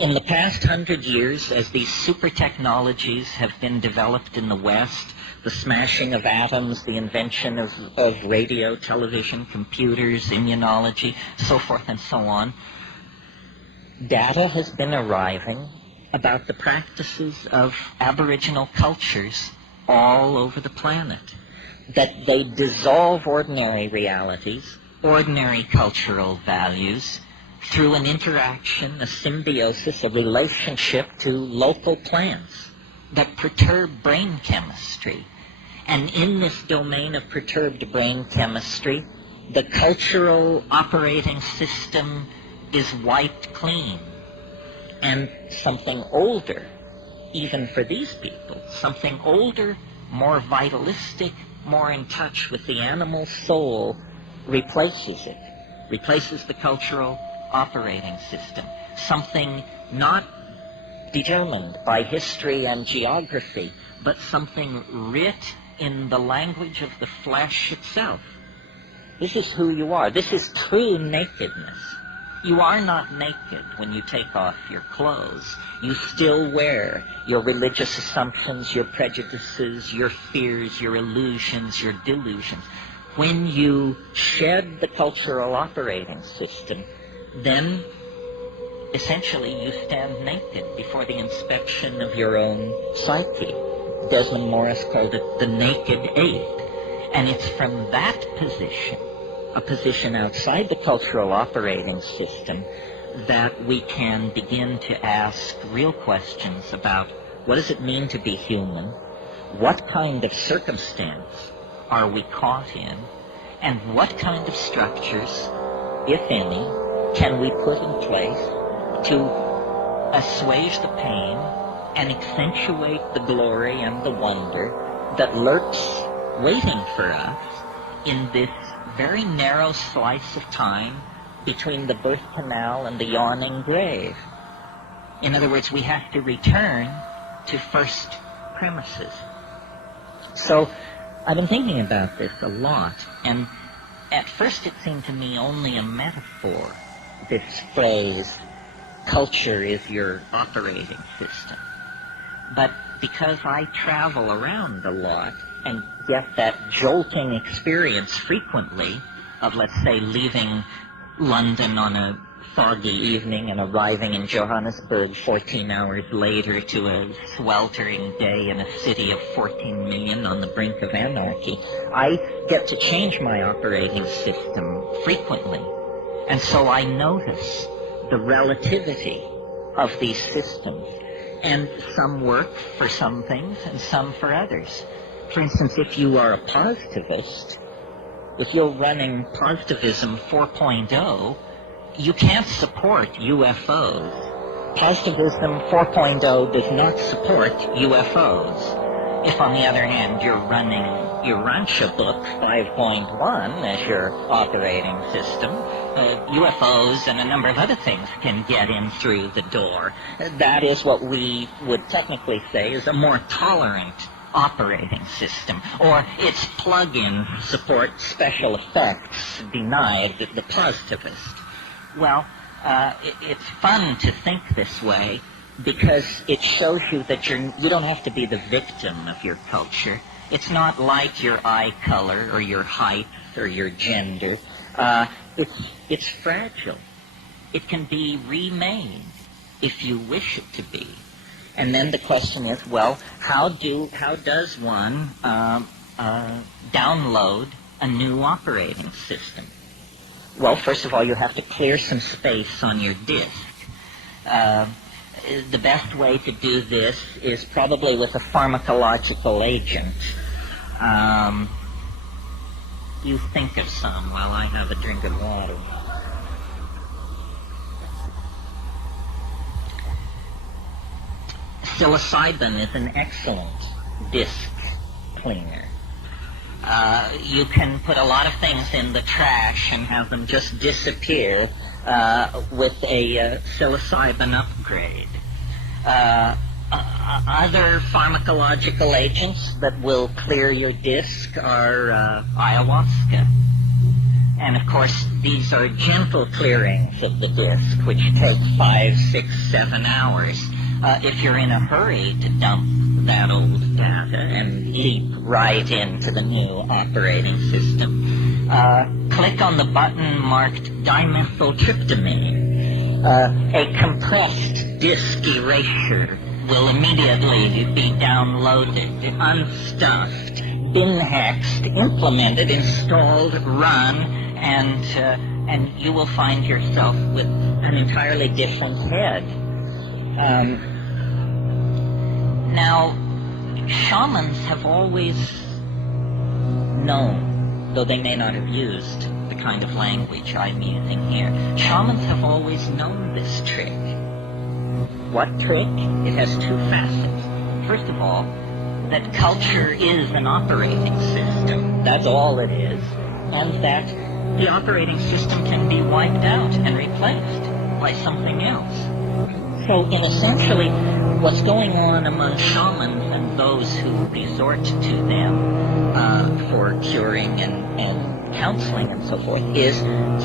In the past 100 years, as these super technologies have been developed in the West, the smashing of atoms, the invention of radio, television, computers, immunology, so forth and so on, data has been arriving about the practices of Aboriginal cultures all over the planet, that they dissolve ordinary realities, ordinary cultural values, through an interaction, a symbiosis, a relationship to local plants that perturb brain chemistry. And in this domain of perturbed brain chemistry, the cultural operating system is wiped clean. And something older, even for these people, something older, more vitalistic, more in touch with the animal soul, replaces it, replaces the cultural operating system. Something not determined by history and geography, but something writ in the language of the flesh itself. This is who you are. This is true nakedness. You are not naked when you take off your clothes. You still wear your religious assumptions, your prejudices, your fears, your illusions, your delusions. When you shed the cultural operating system, then essentially you stand naked before the inspection of your own psyche. Desmond Morris called it the naked ape. And it's from that position, a position outside the cultural operating system, that we can begin to ask real questions about what does it mean to be human, what kind of circumstance are we caught in, and what kind of structures, if any, can we put in place to assuage the pain and accentuate the glory and the wonder that lurks waiting for us in this very narrow slice of time between the birth canal and the yawning grave. In other words, we have to return to first premises. So I've been thinking about this a lot, and at first it seemed to me only a metaphor, this phrase, culture is your operating system. But because I travel around a lot and get that jolting experience frequently of, let's say, leaving London on a foggy evening and arriving in Johannesburg 14 hours later to a sweltering day in a city of 14 million on the brink of anarchy, I get to change my operating system frequently. And so I notice the relativity of these systems. And some work for some things and some for others. For instance, if you are a positivist, if you're running Positivism 4.0, you can't support UFOs. Positivism 4.0 does not support UFOs. If, on the other hand, you're running Urantia Book 5.1 as your operating system, UFOs and a number of other things can get in through the door. That is what we would technically say is a more tolerant operating system, or its plug-in support special effects denied the positivist. Well, it's fun to think this way because it shows you that you don't have to be the victim of your culture. It's not like your eye color or your height or your gender. It's fragile. It can be remade if you wish it to be. And then the question is, well, how does one download a new operating system? Well, first of all, you have to clear some space on your disk. The best way to do this is probably with a pharmacological agent. You think of some while I have a drink of water. Psilocybin is an excellent disk cleaner. You can put a lot of things in the trash and have them just disappear with a psilocybin upgrade. Other pharmacological agents that will clear your disk are ayahuasca And of course, these are gentle clearings of the disk, which take 5, 6, 7 hours. If you're in a hurry to dump that old data and leap right into the new operating system, click on the button marked dimethyltryptamine. A compressed disk erasure will immediately be downloaded, unstuffed, bin-hexed, implemented, installed, run, and you will find yourself with an entirely different head. Now, shamans have always known, though they may not have used the kind of language I'm using here, shamans have always known this trick. What trick? It has two facets. First of all, that culture is an operating system. That's all it is. And that the operating system can be wiped out and replaced by something else. So, in essentially, what's going on among shamans and those who resort to them for curing and counseling and so forth is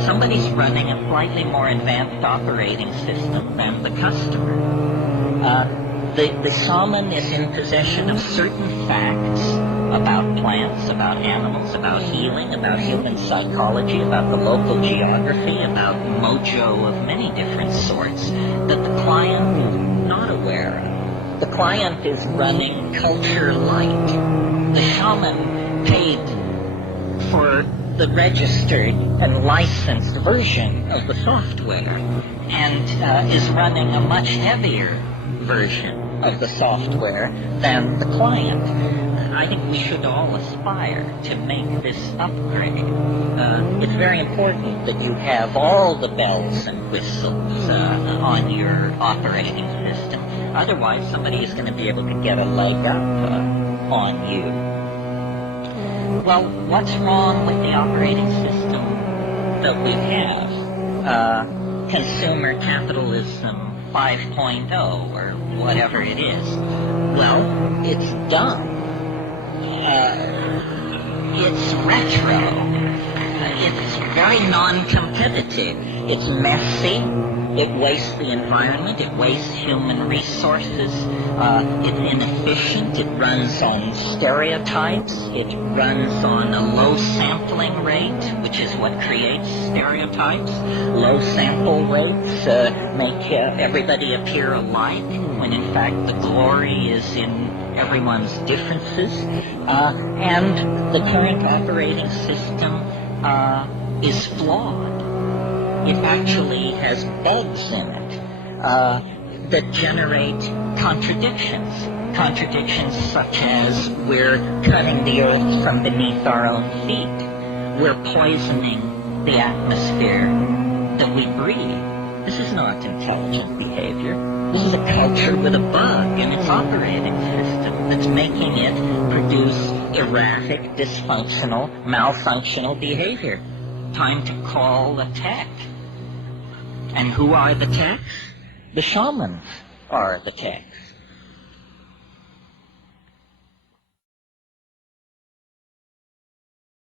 somebody's running a slightly more advanced operating system than the customer. The shaman is in possession of certain facts about plants, about animals, about healing, about human psychology, about the local geography, about mojo of many different sorts that the client is not aware of. The client is running culture light. The shaman paid for the registered and licensed version of the software and is running a much heavier version of the software than the client. I think we should all aspire to make this upgrade. It's very important that you have all the bells and whistles on your operating system. Otherwise, somebody is going to be able to get a leg up on you. Well, what's wrong with the operating system that we have? Consumer capitalism 5.0 or whatever it is. Well, it's dumb. It's retro. It's very non-competitive. It's messy. It wastes the environment. It wastes human resources. It's inefficient. It runs on stereotypes. It runs on a low sampling rate, which is what creates stereotypes. Low sample rates make everybody appear alike, when in fact the glory is in everyone's differences. And the current operating system is flawed. It actually has bugs in it that generate contradictions. Contradictions such as we're cutting the earth from beneath our own feet. We're poisoning the atmosphere that we breathe. This is not intelligent behavior. This is a culture with a bug in its operating system that's making it produce erratic, dysfunctional, malfunctional behavior. Time to call a tech. And who are the techs? The shamans are the techs.